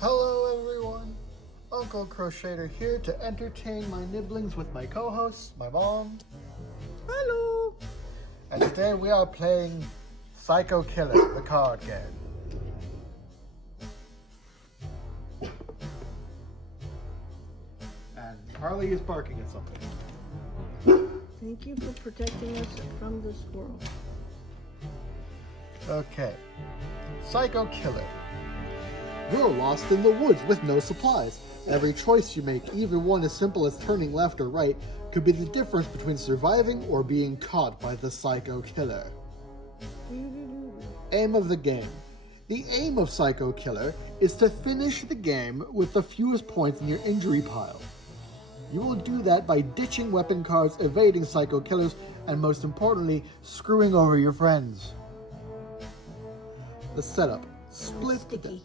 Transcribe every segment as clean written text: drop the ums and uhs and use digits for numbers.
Hello everyone, Uncle Crochater here to entertain my nibblings with my co-hosts, my mom. Hello! And today we are playing Psycho Killer, the card game. And Harley is barking at something. Thank you for protecting us from the squirrel. Okay, Psycho Killer. You're lost in the woods with no supplies. Every choice you make, even one as simple as turning left or right, could be the difference between surviving or being caught by the Psycho Killer. Aim of the game. The aim of Psycho Killer is to finish the game with the fewest points in your injury pile. You will do that by ditching weapon cards, evading Psycho Killers, and most importantly, screwing over your friends. The setup. Split the deck.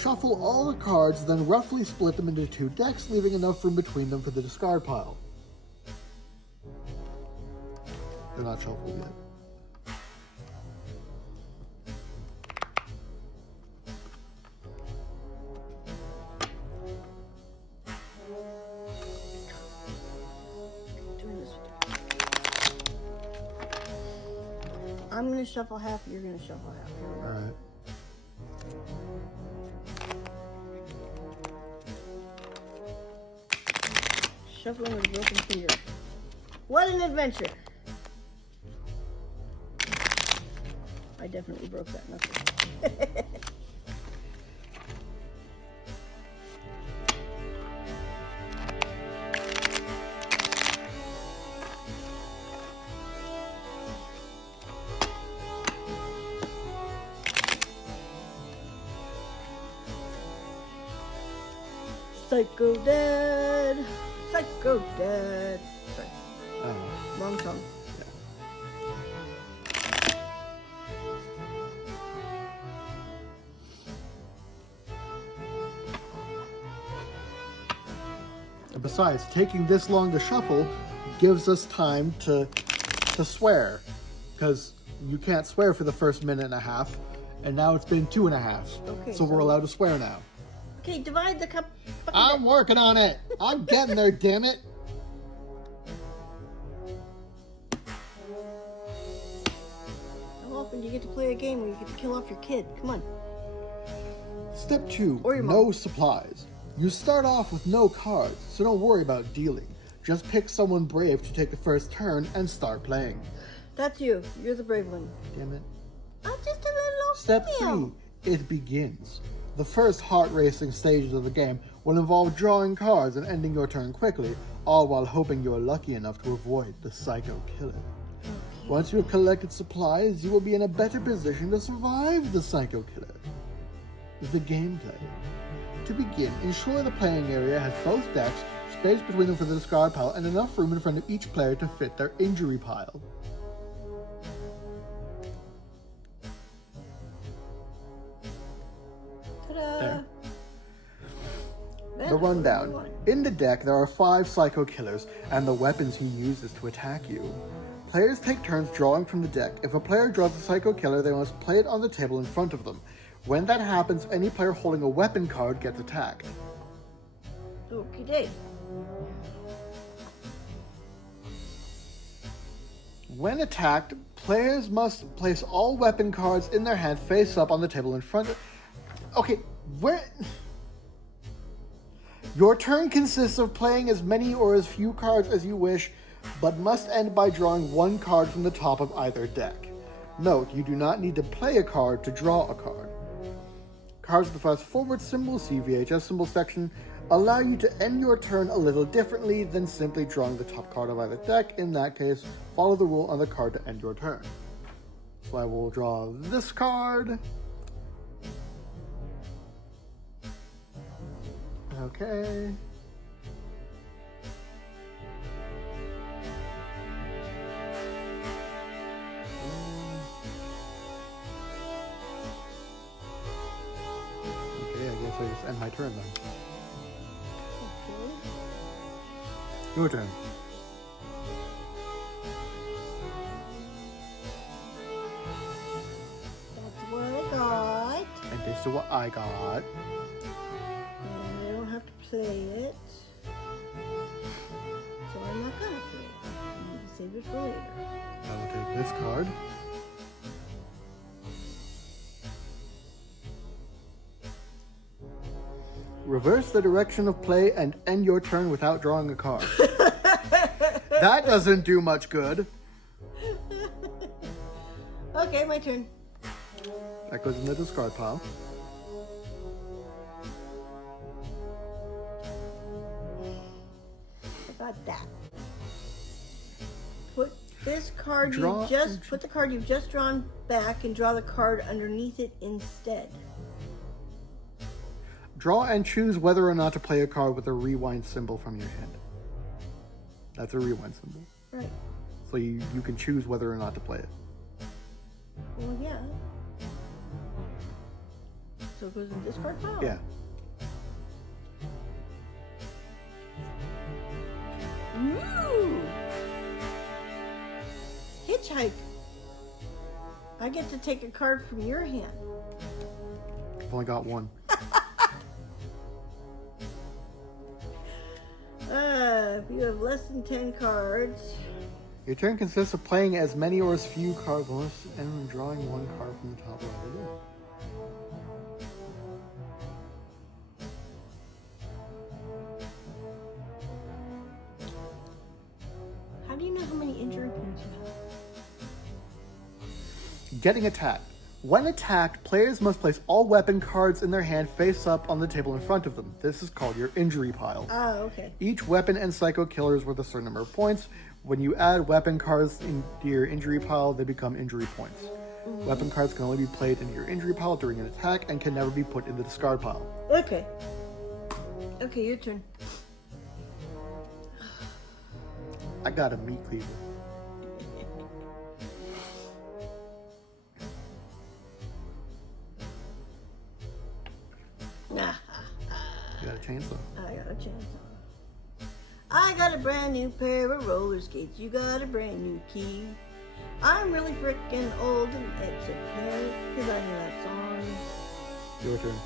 Shuffle all the cards, then roughly split them into two decks, leaving enough room between them for the discard pile. They're not shuffled yet. I'm going to shuffle half, you're going to shuffle half. Here we go. Alright. Shuffling with a broken finger. What an adventure! I definitely broke that knuckle. Psycho Dead! Psycho Dead! Sorry. Wrong song. And besides, taking this long to shuffle gives us time to swear, because you can't swear for the first minute and a half, and now it's been 2.5. Okay, so we're allowed to swear now. Okay, divide the cup. I'm working on it. I'm getting there, damn it. How often do you get to play a game where you get to kill off your kid? Come on. Step 2, Or your no mom. supplies. You start off with no cards, so don't worry about dealing. Just pick someone brave to take the first turn and start playing. That's you. You're the brave one. Damn it. I'm just a little old Step female. 3, it begins. The first heart-racing stages of the game will involve drawing cards and ending your turn quickly, all while hoping you are lucky enough to avoid the Psycho Killer. Once you have collected supplies, you will be in a better position to survive the Psycho Killer. The gameplay. To begin, ensure the playing area has both decks, space between them for the discard pile, and enough room in front of each player to fit their injury pile. Ta-da! The rundown. In the deck, there are 5 Psycho Killers, and the weapons he uses to attack you. Players take turns drawing from the deck. If a player draws a Psycho Killer, they must play it on the table in front of them. When that happens, any player holding a weapon card gets attacked. Okie doke. When attacked, players must place all weapon cards in their hand face up on the table in front of... Okay, where... Your turn consists of playing as many or as few cards as you wish, but must end by drawing one card from the top of either deck. Note, you do not need to play a card to draw a card. Cards with the fast forward symbol, see VHS symbol section, allow you to end your turn a little differently than simply drawing the top card of either deck. In that case, follow the rule on the card to end your turn. So I will draw this card. Okay. Okay, I guess I just end my turn then. Okay. Your turn. to what I got. And I don't have to play it. So I'm not gonna play it. I'm gonna save it for later. I will take this card. Reverse the direction of play and end your turn without drawing a card. That doesn't do much good. Okay, my turn. That goes in the discard pile. How about that? Put this card put the card you've just drawn back and draw the card underneath it instead. Draw and choose whether or not to play a card with a rewind symbol from your hand. That's a rewind symbol. Right. So you can choose whether or not to play it. Well, yeah. So it goes in this card pile? Yeah. Ooh! Hitchhike. I get to take a card from your hand. I've only got one. If you have less than 10 cards. Your turn consists of playing as many or as few cards and drawing one card from the top right of the deck. How do you know how many injury points you have? Getting attacked. When attacked, players must place all weapon cards in their hand face up on the table in front of them. This is called your injury pile. Oh, okay. Each weapon and psycho killer is worth a certain number of points. When you add weapon cards into your injury pile, they become injury points. Mm-hmm. Weapon cards can only be played into your injury pile during an attack and can never be put in the discard pile. Okay. Okay, your turn. I got a meat cleaver. You got a chainsaw. I got a chainsaw. I got a brand new pair of roller skates. You got a brand new key. I'm really frickin' old and it's apparent because I know that song. Your turn.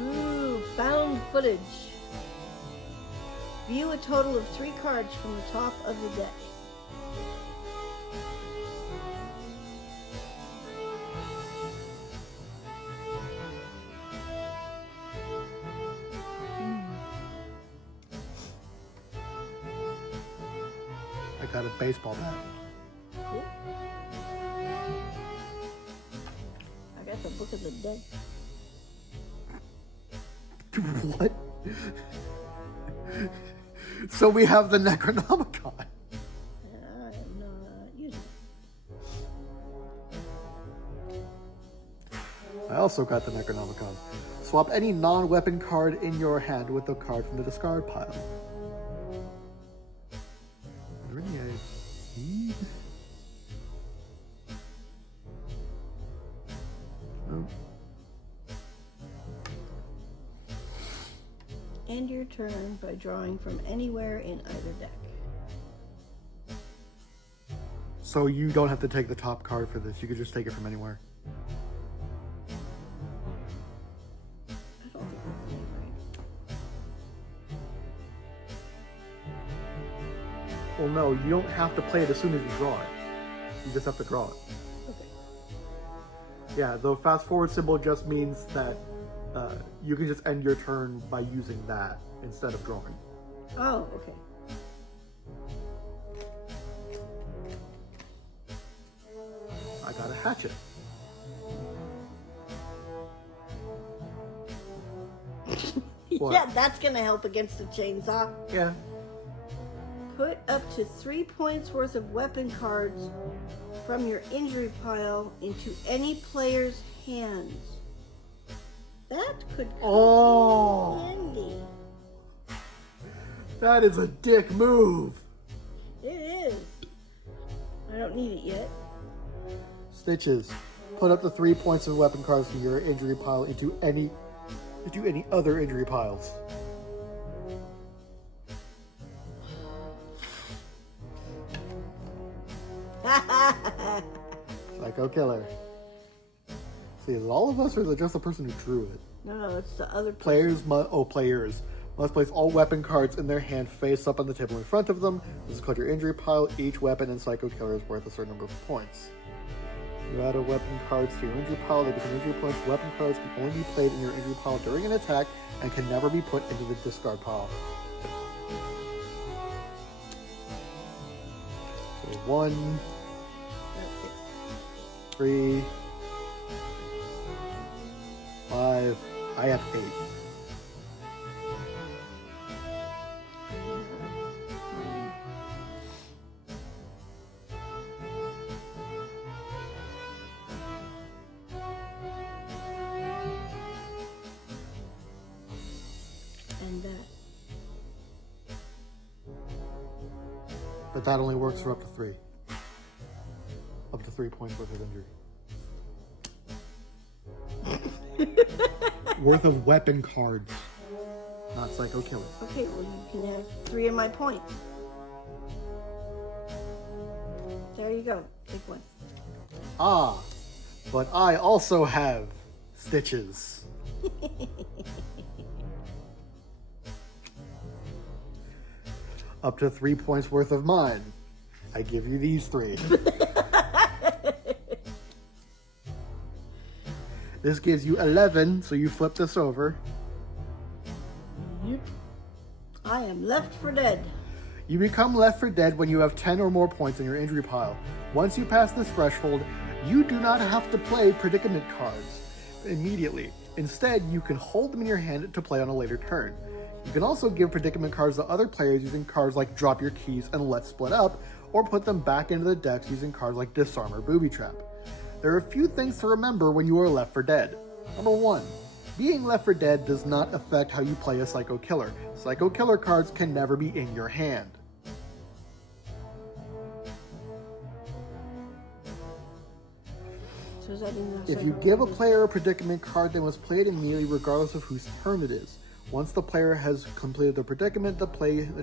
Ooh, found footage. View a total of 3 cards from the top of the deck. I got a baseball bat. Cool. I got the Book of the Dead. What? So we have the Necronomicon. I am not using it. I also got the Necronomicon. Swap any non-weapon card in your hand with the card from the discard pile. Are there any IDs? No. End your turn by drawing from anywhere in either deck. So you don't have to take the top card for this. You could just take it from anywhere. I don't think we're playing right. Well, no, you don't have to play it as soon as you draw it. You just have to draw it. Okay. Yeah, the fast forward symbol just means that you can just end your turn by using that instead of drawing. Oh, okay. I got a hatchet. What? Yeah, that's gonna help against the chainsaw. Yeah. Put up to 3 points worth of weapon cards from your injury pile into any player's hands. That could come in handy. That is a dick move. It is. I don't need it yet. Stitches. Put up to 3 points of weapon cards from your injury pile into any other injury piles. Psycho killer. See, is it all of us or is it just the person who drew it? No, it's the other person. Players must place all weapon cards in their hand face up on the table in front of them. This is called your injury pile. Each weapon in Psycho Killer is worth a certain number of points. You add a weapon cards to your injury pile. They become injury points. Weapon cards can only be played in your injury pile during an attack and can never be put into the discard pile. So 1, That's 6. 3, 5. I have 8. And that. But that only works for up to 3. Up to 3 points worth of injury. Worth of weapon cards. Not Psycho Killer. Okay, well you can have 3 of my points. There you go. Take one. Ah, but I also have stitches. Up to 3 points worth of mine. I give you these 3. This gives you 11, so you flip this over. Yep. I am left for dead. You become left for dead when you have 10 or more points in your injury pile. Once you pass this threshold, you do not have to play predicament cards immediately. Instead, you can hold them in your hand to play on a later turn. You can also give predicament cards to other players using cards like Drop Your Keys and Let's Split Up, or put them back into the decks using cards like Disarm or Booby Trap. There are a few things to remember when you are left for dead. Number 1, being left for dead does not affect how you play a Psycho Killer. Psycho Killer cards can never be in your hand. So is that in the If you give a player a predicament card, they must play it immediately regardless of whose turn it is. Once the player has completed the predicament, the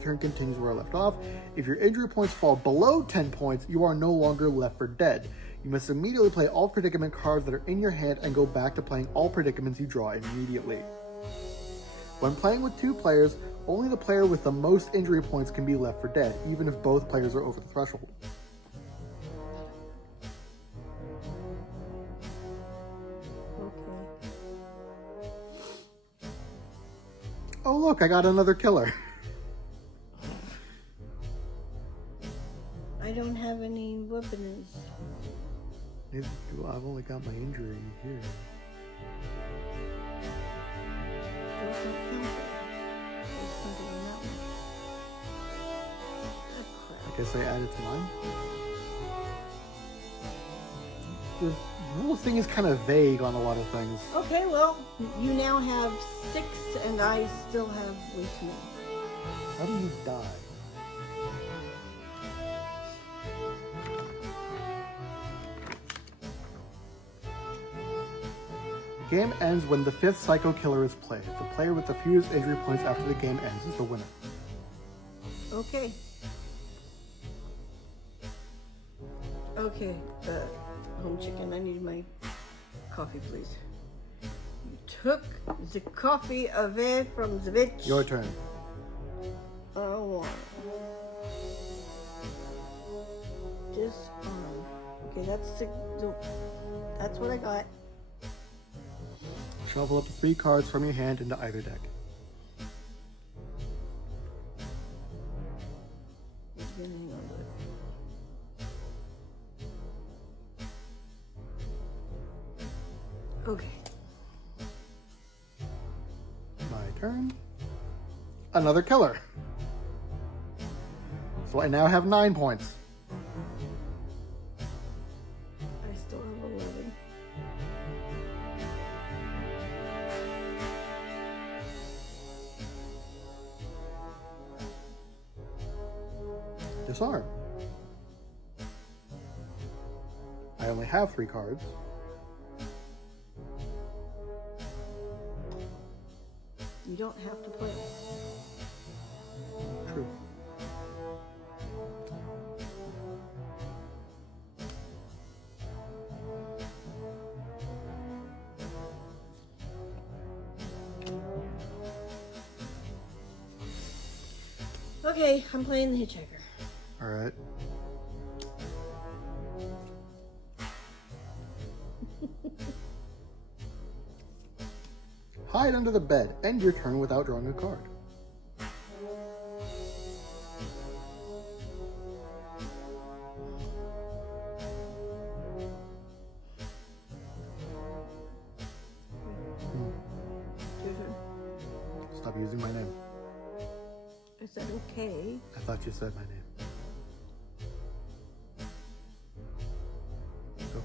turn continues where it left off. If your injury points fall below 10 points, you are no longer left for dead. You must immediately play all predicament cards that are in your hand and go back to playing all predicaments you draw immediately. When playing with 2 players, only the player with the most injury points can be left for dead, even if both players are over the threshold. Okay. Oh look, I got another killer. I don't have any weapons. I've only got my injury here. Those don't count. Those counted on that one. Ah, crap. I guess I added to mine. The rules thing is kind of vague on a lot of things. Okay, well, you now have 6 and I still have way too many. How do you die? The game ends when the 5th Psycho Killer is played. The player with the fewest injury points after the game ends is the winner. Okay. Okay, home chicken, I need my coffee, please. You took the coffee away from the bitch. Your turn. Oh, disarm. Okay, that's what I got. Shuffle up to 3 cards from your hand into either deck. Hang on to it. Okay. My turn. Another killer. So I now have 9 points. I still have 11. Disarm. I only have 3 cards. You don't have to play. True. Okay, I'm playing the hitchhiker. All right. Hide under the bed. End your turn without drawing a card. Your turn. Stop using my name. I said okay. I thought you said my name. Go.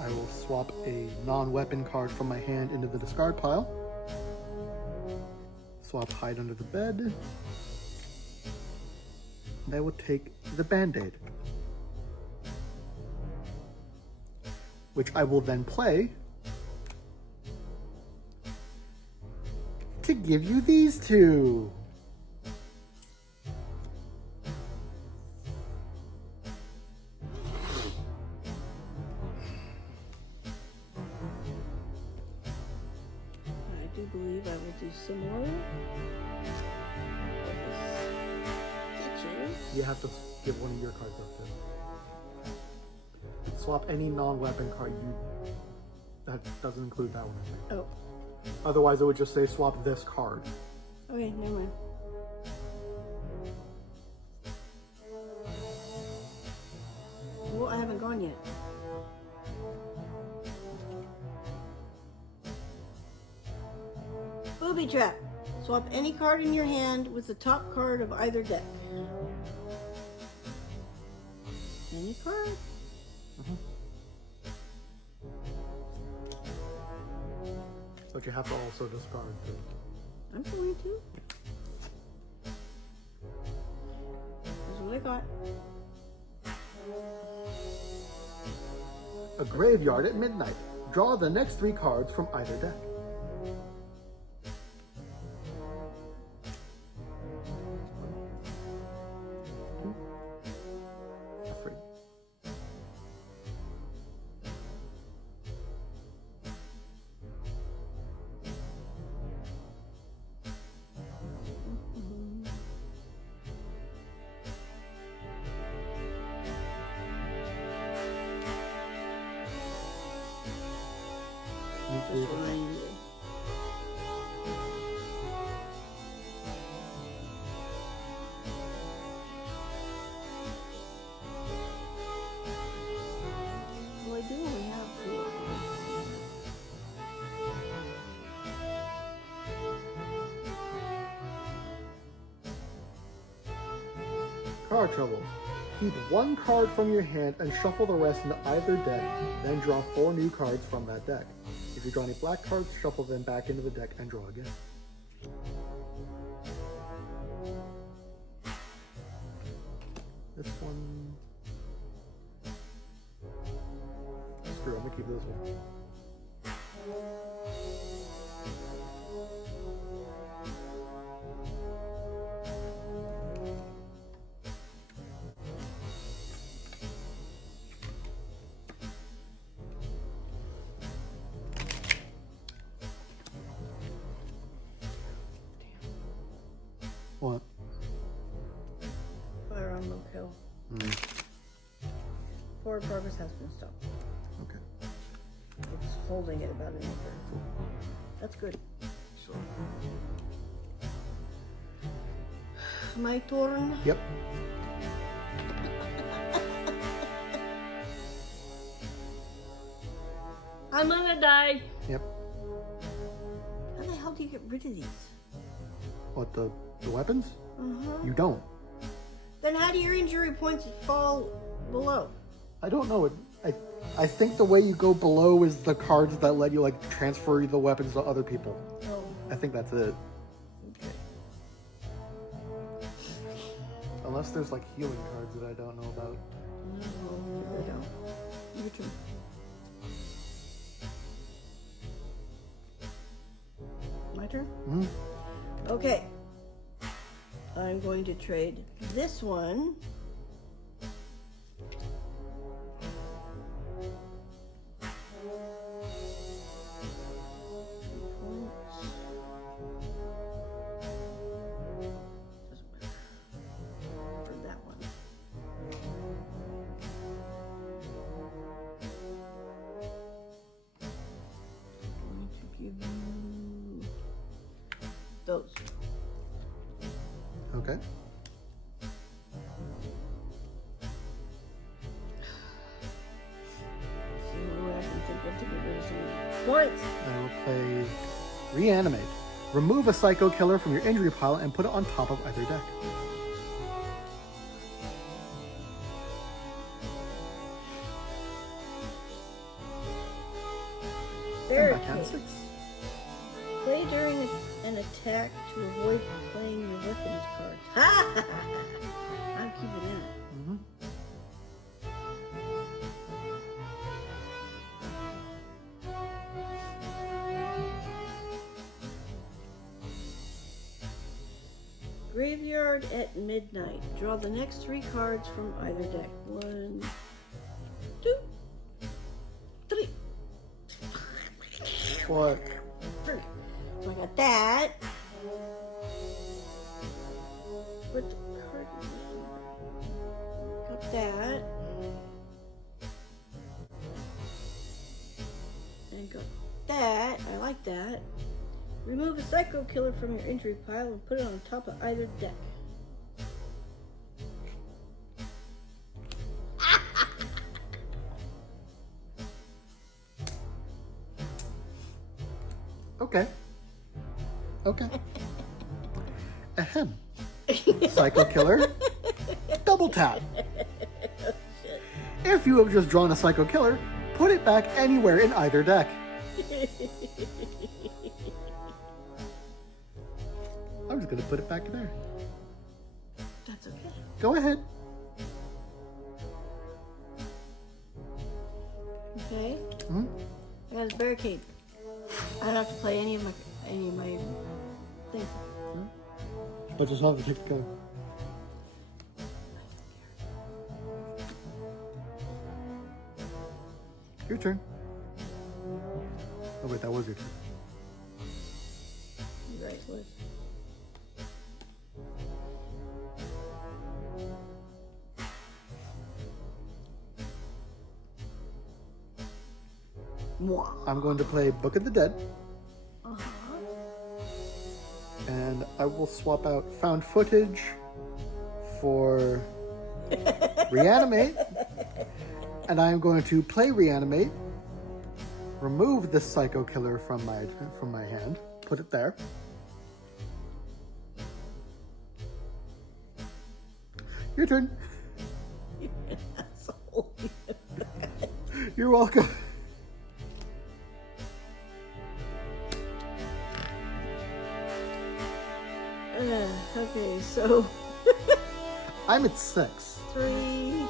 I will swap a non-weapon card from my hand into the discard pile. Swap hide under the bed. And I will take the Band-Aid, which I will then play to give you these two. I do believe I will do similar. You have to give one of your cards up too. Swap any non-weapon card you... That doesn't include that one, I think. Oh, Otherwise, it would just say swap this card. okay, never mind. Well, I haven't gone yet. Booby trap. Swap any card in your hand with the top card of either deck. Any card? But you have to also discard too. I'm going to. Here's what I got. A graveyard at midnight. Draw the next 3 cards from either deck. Free. Just remind you. Well, I do only have 2 of them. Card troubles. Keep 1 card from your hand and shuffle the rest into either deck, then draw 4 new cards from that deck. If you draw any black cards, shuffle them back into the deck and draw again. This one... Screw it, I'm gonna keep this one. What? Firearm will kill. Forward progress has been stopped. Okay. It's holding it about an acre. That's good. So... My turn. Yep. I'm gonna die. Yep. How the hell do you get rid of these? What, the weapons? Uh-huh. You don't. Then how do your injury points fall below? I don't know. I think the way you go below is the cards that let you, like, transfer the weapons to other people. Oh. I think that's it. Okay. Unless there's, like, healing cards that I don't know about. No, we'll figure it out. Your turn. My turn? Mm-hmm. Okay. I'm going to trade this one. For that one. Going to give you those. Okay. See what I can think of to get rid of some points. I will play Reanimate. Remove a Psycho Killer from your injury pile and put it on top of either deck. Barricade. Play during an attack to avoid playing your weapons cards. Ha! I'm keeping that. Mm-hmm. Graveyard at midnight. Draw the next 3 cards from either deck. 1, 2, 3. What? So I got that. What card is this one? Got that. And got that. I like that. Remove a Psycho Killer from your injury pile and put it on top of either deck. Okay. Okay. Ahem. Psycho Killer. Double tap. If you have just drawn a Psycho Killer, put it back anywhere in either deck. I'm just gonna put it back there. That's okay. Go ahead. Okay. Hmm? I got a barricade. I don't have to play any of my things. But just have to take the color. Your turn. Oh wait, that was your turn. You're right, Liz. I'm going to play Book of the Dead. Uh-huh. And I will swap out Found Footage for Reanimate. And I am going to play Reanimate, remove this Psycho Killer from my hand, put it there. Your turn. You're welcome. Okay, so I'm at 6. 3,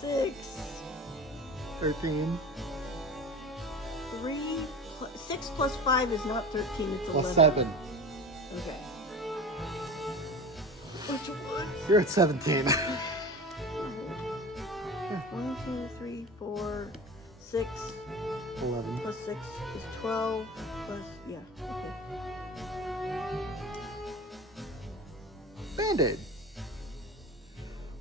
6, 13. 3, 6 plus 5 is not 13, it's 11. Plus 7. Okay. Which one? You're at 17. 1, 2, 3, 4, 6. 11. Plus 6 is 12. Plus, yeah, okay. Band-Aid.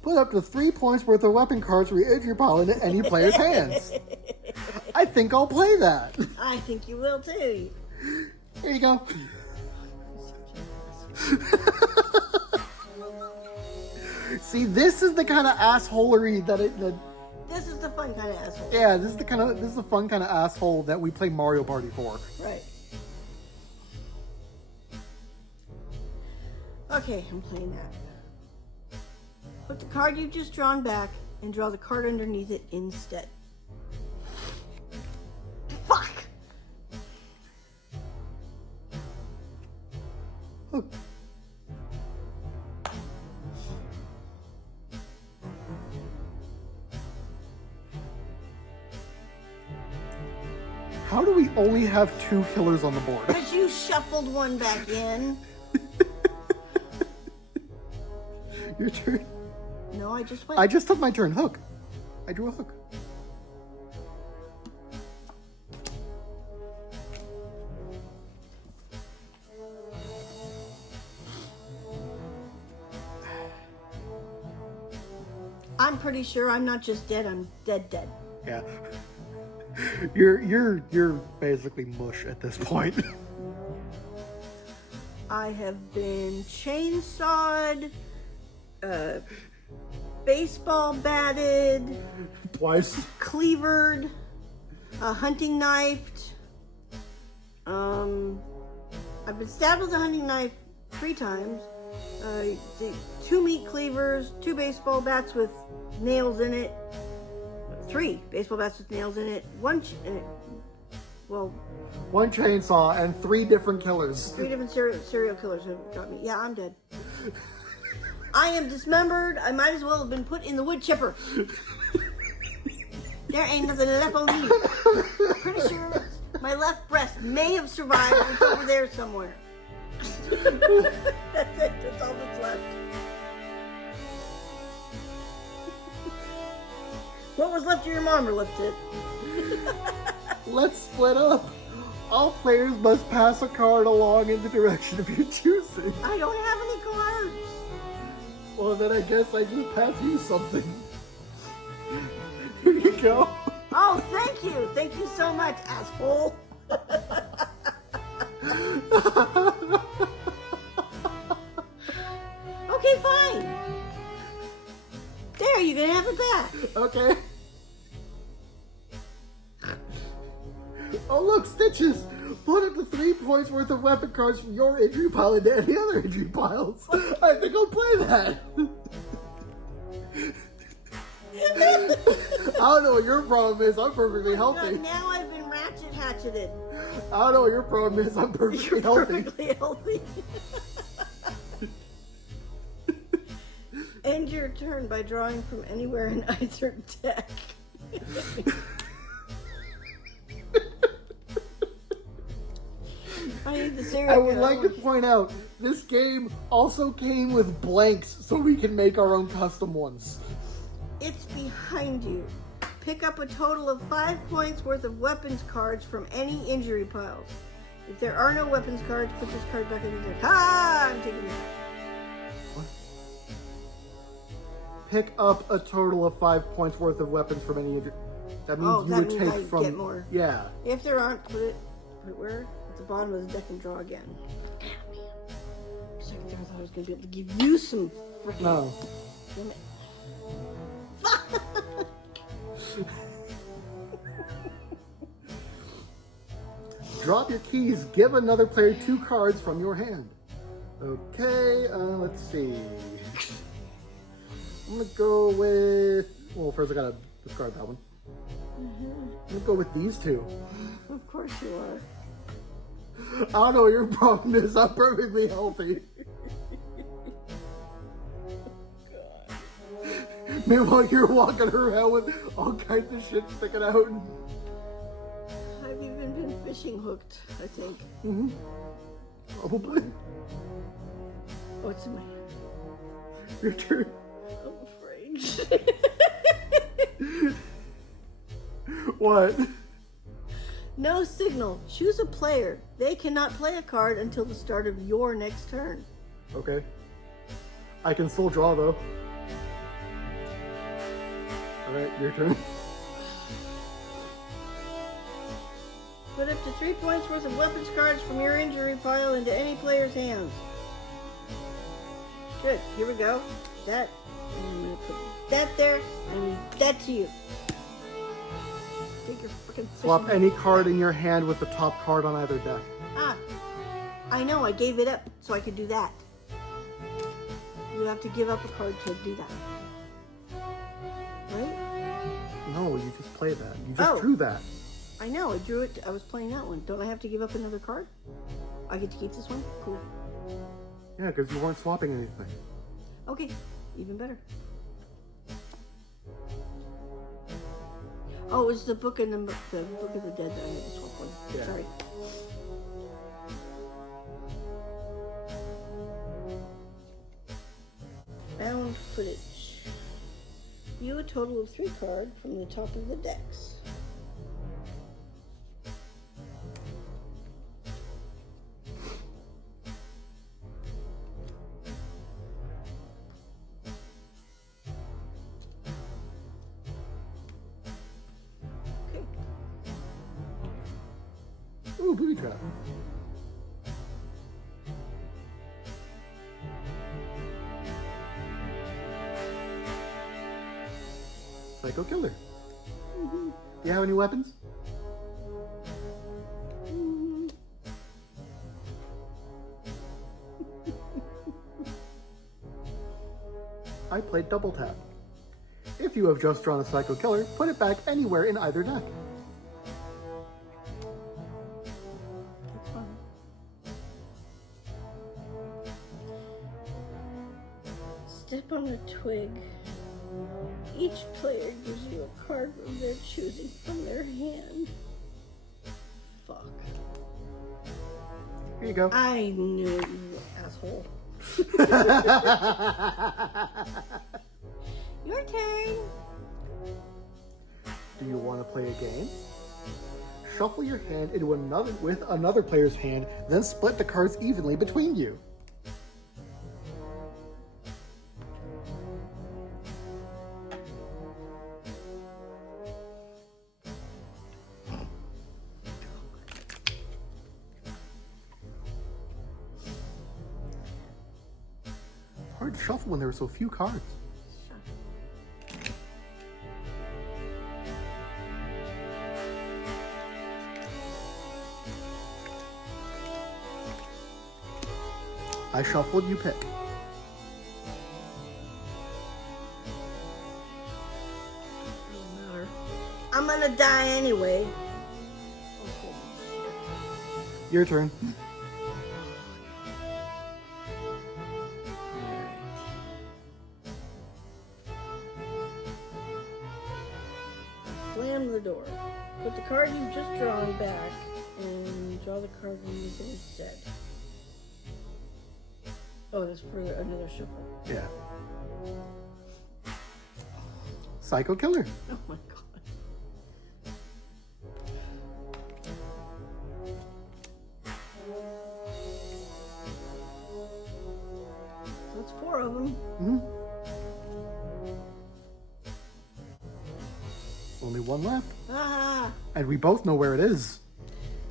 Put up to 3 points worth of weapon cards from your injury pile into any player's hands. I think I'll play that. I think you will too. Here you go. See, this is the kind of assholery that This is the fun kind of asshole. yeah, this is the fun kind of asshole that we play Mario Party for. Right. Okay, I'm playing that. Put the card you've just drawn back and draw the card underneath it instead. Fuck! Huh. How do we only have 2 killers on the board? Because you shuffled one back in. Your turn. No, I just went. I just took my turn. Hook. I drew a hook. I'm pretty sure I'm not just dead, I'm dead. Yeah. You're basically mush at this point. I have been chainsawed, baseball batted, Twice. cleavered, hunting knifed. I've been stabbed with a hunting knife 3 times. 2 meat cleavers, 2 baseball bats with nails in it. 3 baseball bats with nails in it. 1 chainsaw and 3 different killers. 3 different serial killers have got me. Yeah, I'm dead. I am dismembered. I might as well have been put in the wood chipper. There ain't nothing left on me. I'm pretty sure my left breast may have survived. It's over there somewhere. That's it. That's all that's left. What was left of your mom or left it? Let's split up. All players must pass a card along in the direction of your choosing. I don't have any cards. Well, then I guess I just pass you something. Here you go. Oh, thank you. Thank you so much, asshole. Okay, fine. There, you can have it back. Okay. Oh, look, stitches. Put up to 3 points worth of weapon cards from your injury pile into any other injury piles. I think I'll play that. I don't know what your problem is. I'm perfectly healthy. God, now I've been hatcheted. I don't know what your problem is. I'm perfectly healthy. Perfectly healthy. End your turn by drawing from anywhere in either deck. I need the serial I would like to point out, this game also came with blanks so we can make our own custom ones. It's behind you. Pick up a total of 5 points worth of weapons cards from any injury piles. If there are no weapons cards, put this card back in the deck. Ha! I'm taking it. What? Pick up a total of 5 points worth of weapons from any injury. That means you would take I from. get more. Yeah. If there aren't, put it where? At the bottom of the deck and draw again. Damn, man. For a second there, I thought I was going to be able to give you some freaking. No. Damn it. Drop your keys. Give another player 2 cards from your hand. Okay, let's see. I'm gonna go with. Well, first I gotta discard that one. I'm gonna go with these 2. Of course you are. I don't know what your problem is. I'm perfectly healthy. Meanwhile, you're walking around with all kinds of shit sticking out. I've even been fishing hooked, I think. Mm-hmm. Probably. Oh, it's in my hand. Your turn. I'm afraid. What? No signal. Choose a player. They cannot play a card until the start of your next turn. Okay. I can still draw, though. Alright, your turn. Put up to 3 points worth of weapons cards from your injury pile into any player's hands. Good. Here we go. that. I'm gonna put that there, and that to you. Take your freaking Swap fishing- any card in your hand with the top card on either deck. Ah, I know. I gave it up so I could do that. You have to give up a card to do that, right? No, you just play that. You just Oh. drew that. I know. I drew it. I was playing that one. Don't I have to give up another card? I get to keep this one. Cool. Yeah, because you weren't swapping anything. Okay, even better. Oh, it was the book of the Book of the Dead that I had to swap one. Yeah. Sorry. Found footage. View a total of 3 cards from the top of the decks. Okay. Ooh, booby trap. Psycho killer. Mm-hmm. Do you have any weapons? Mm-hmm. I played double tap. If you have just drawn a psycho killer, put it back anywhere in either deck. That's fine. Step on a twig. Each player gives you a card of their choosing from their hand. Fuck. Here you go. I knew you asshole. Your turn. Do you want to play a game? Shuffle your hand into another player's hand, then split the cards evenly between you. Hard to shuffle when there are so few cards. I shuffled, you pick. Doesn't matter. I'm gonna die anyway. Oh, holy shit. Your turn. Slam the door. Put the card you've just drawn back and draw the card you're using instead. Oh, that's for another shuffle. Yeah. Psycho killer. Oh my god. That's 4 of them. Hmm. Only one left. Ah! And we both know where it is.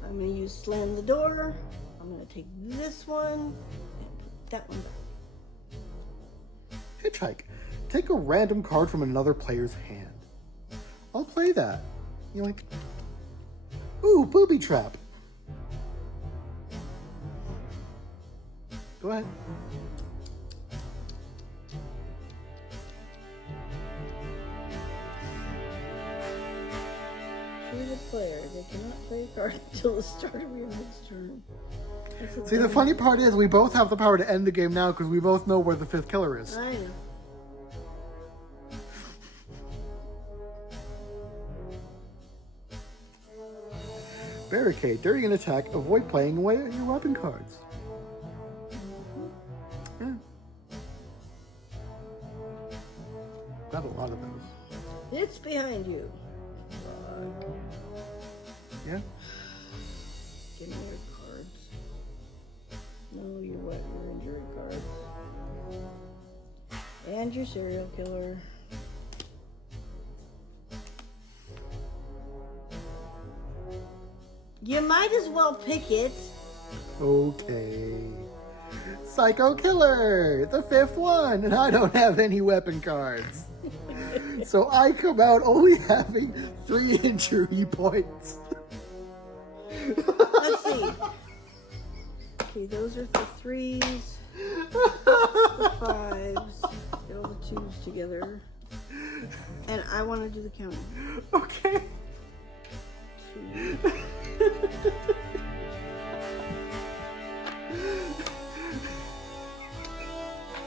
I'm gonna use slam the door. I'm gonna take this one and put that one back. Hitchhike. Take a random card from another player's hand. I'll play that. You're like, ooh, booby trap. Go ahead. Choose a player. They cannot play a card until the start of your next turn. See, the funny part is we both have the power to end the game now because we both know where the 5th killer is. I know. Barricade. During an attack, avoid playing away your weapon cards. Yeah. Got a lot of those. It's behind you. Fuck. Yeah. Give me your cards. No, your what? Your injury cards. And your serial killer. You might as well pick it. Okay. Psycho Killer, the 5th one, and I don't have any weapon cards. So I come out only having 3 injury points. Let's see. Okay, those are the 3s, the 5s, get all the 2s together. And I want to do the counting. Okay. 2.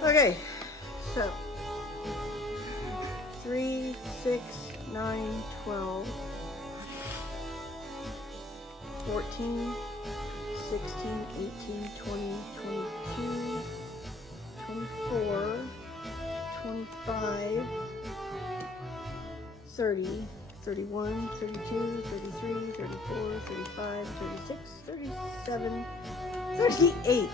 Okay, so 3, 6, 9, 12, 14, 16, 18, 20, 22, 24, 25, 30, 31, 32, 33, 34, 35, 36, 37, 38.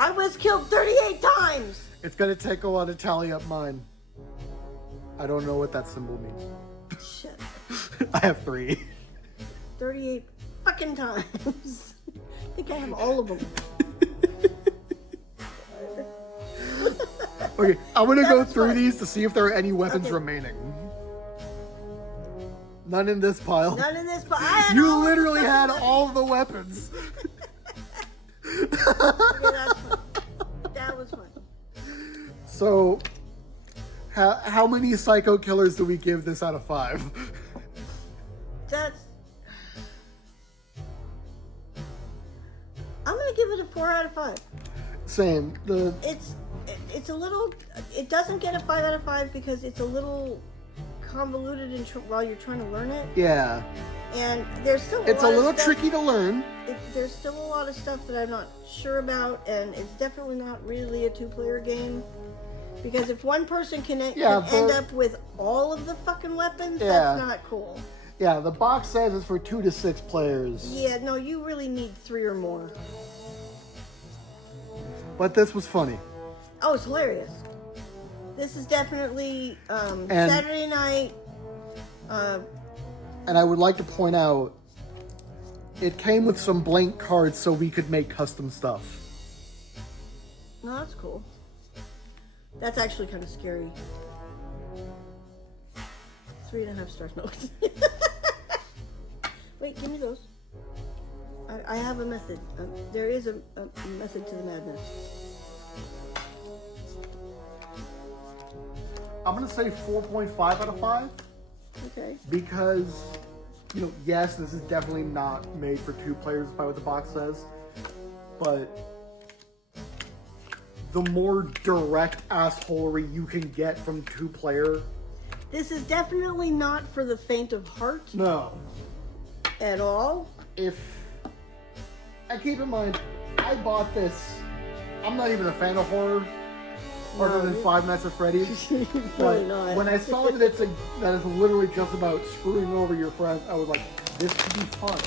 I was killed 38 times! It's gonna take a while to tally up mine. I don't know what that symbol means. Shit. I have 3. 38 fucking times. I think I have all of them. Okay, I'm gonna That go was through fun. these to see if there are any weapons Okay. remaining. None in this pile. None in this, but I had You all of literally the had fucking all the weapons. Okay, that's fun. That was fun. So, how many Psycho Killers do we give this out of 5? That's... I'm gonna give it a 4 out of 5. Same. It's a little... It doesn't get a 5 out of 5 because it's a little convoluted while you're trying to learn it. Yeah. And there's still It's a lot of little stuff- tricky to learn. There's still a lot of stuff that I'm not sure about, and it's definitely not really a 2-player game. Because if one person can end up with all of the fucking weapons, that's not cool. Yeah, the box says it's for 2 to 6 players. Yeah, no, you really need 3 or more. But this was funny. Oh, it's hilarious. This is definitely Saturday night. And I would like to point out, it came with some blank cards so we could make custom stuff. No, that's cool. That's actually kind of scary. 3.5 stars. No. Wait, give me those. I have a method. There is a method to the madness. I'm going to say 4.5 out of 5. Okay. Because, yes, this is definitely not made for 2 players by what the box says. But the more direct assholery you can get from 2-player. This is definitely not for the faint of heart. No. At all. And keep in mind, I bought this. I'm not even a fan of horror, other than Five Nights at Freddy's. Really not. When I saw that it's literally just about screwing over your friends, I was like, this could be fun.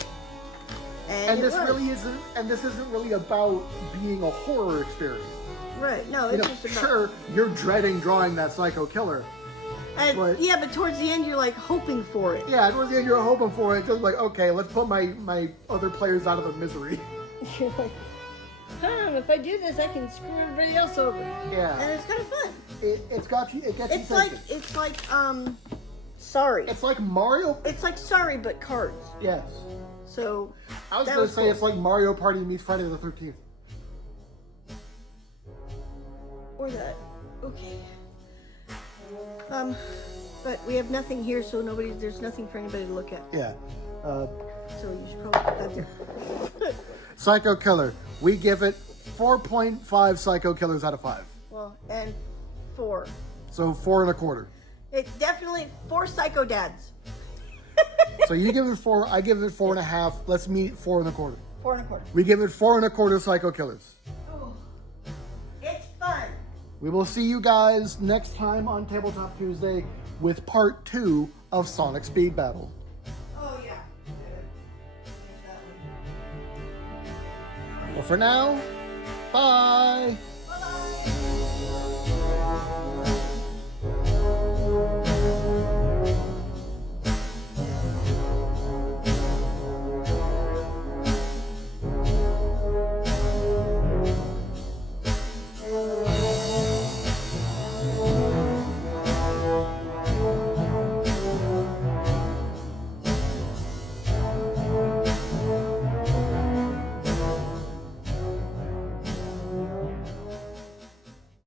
And this isn't really about being a horror experience. Right. No, it's just about. Sure, you're dreading drawing that Psycho Killer. But towards the end, you're like hoping for it. Yeah, towards the end, you're hoping for it. Just like, okay, let's put my other players out of their misery. You're like, if I do this, I can screw everybody else over. Yeah. And it's kind of fun. It gets you thinking. It's like Sorry. It's like Mario. It's like Sorry, but cards. Yes. So. I was going to say it's like Mario Party meets Friday the 13th. Or that. Okay. But we have nothing here, so there's nothing for anybody to look at. Yeah. So you should probably put that there. Psycho Killer. We give it 4.5 Psycho Killers out of 5. Well, and 4. So 4.25. It's definitely 4 Psycho Dads. So you give it 4, I give it 4.5. Let's meet 4.25. 4.25. We give it 4.25 Psycho Killers. Ooh. It's fun. We will see you guys next time on Tabletop Tuesday with part 2 of Sonic Speed Battle. Oh, yeah. Well, for now, bye!